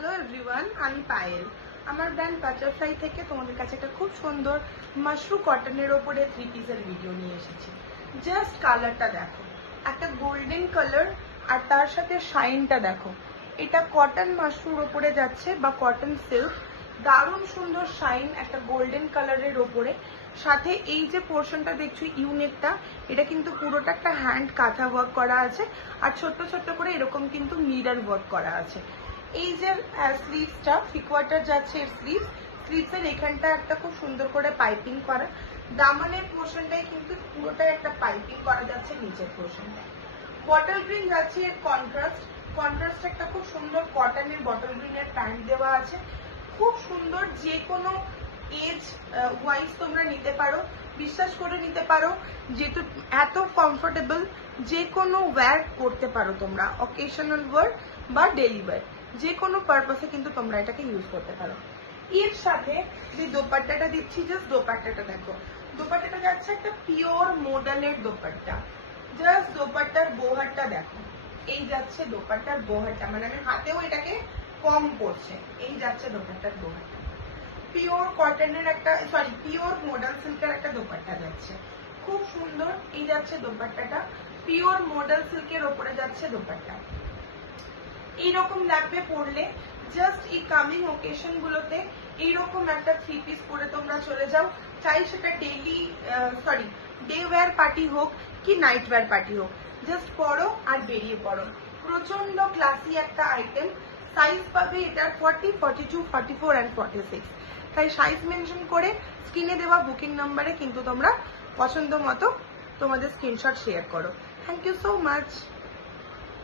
Hello everyone, আমি পায়েল। আমার brand butterfly থেকে তোমাদের কাছে একটা খুব সুন্দর মাশরু কটনের ওপরে 3 পিসের ভিডিও নিয়ে এসেছি। জাস্ট কালারটা দেখো, একটা গোল্ডেন কালার আর তার সাথে শাইনটা দেখো। এটা কটন মাশরুর ওপরে যাচ্ছে বা কটন সিল্ক, দারুণ সুন্দর শাইন একটা গোল্ডেন কালারের ওপরে। সাথে এই যে পোর্শনটা দেখছো ইউনিকটা, এটা কিন্তু পুরোটা একটা হ্যান্ড কাঁথা ওয়ার্ক করা আছে আর ছোট্ট ছোট্ট করে এরকম কিন্তু মিরর ওয়ার্ক করা আছে। এই যে স্লিভসটা ফিকোয়াটার যাচ্ছে, এর স্লিভসের এখানটা একটা খুব সুন্দর করে পাইপিং করা, দামানের পোর্শনটাই কিন্তু পুরোটাই একটা পাইপিং করা যাচ্ছে নিচের পোর্শনটায়। বটল গ্রিন যাচ্ছে এর কন্ট্রাস্ট একটা খুব সুন্দর কটনের বটল গ্রিনের প্যান্ট দেওয়া আছে, খুব সুন্দর। যে কোনো এজ ওয়াইজ তোমরা নিতে পারো, বিশ্বাস করে নিতে পারো, যেহেতু এত কমফোর্টেবল, যে কোনো ওয়্যার করতে পারো তোমরা, অকেশনাল ওয়্যার বা ডেইলি ওয়্যার, যে কোনো পারপাসে কিন্তু তোমরা এটাকে ইউজ করতে পারো। এর সাথে যে দোপাট্টাটা দিচ্ছি, জাস্ট দোপাট্টাটা দেখো, দোপাট্টাটা যাচ্ছে একটা পিওর মডেলের দোপাট্টা। জাস্ট দোপাট্টার বোহারটা দেখো, এই যাচ্ছে দোপাট্টার বোহারটা, মানে আমি হাতেও এটাকে কম পড়ছে, এই যাচ্ছে দোপাট্টার বোহারটা। পিওর কটনের একটা পিওর মডেল সিল্কের একটা দোপাট্টা যাচ্ছে, খুব সুন্দর। এই যাচ্ছে দোপাট্টাটা, পিওর মডেল সিল্কের ওপরে যাচ্ছে দোপাট্টা। এইরকম লাগবে পরলে, জাস্ট এই কামিং ওকেশন গুলোতে এইরকম একটা 3 পিস পরে তোমরা চলে যাও, চাই সেটা ডে ওয়্যার পার্টি হোক কি নাইট ওয়্যার পার্টি হোক, জাস্ট পরো আর বেরিয়ে পড়ো। প্রচন্ড ক্লাসি একটা আইটেম। সাইজ পাবে এটার 40, 42, 44 অ্যান্ড 46। তাই সাইজ মেনশন করে স্ক্রিনে দেওয়া বুকিং নাম্বারে কিন্তু তোমরা পছন্দ মতো তোমাদের স্ক্রিনশট শেয়ার করো। Thank you so much.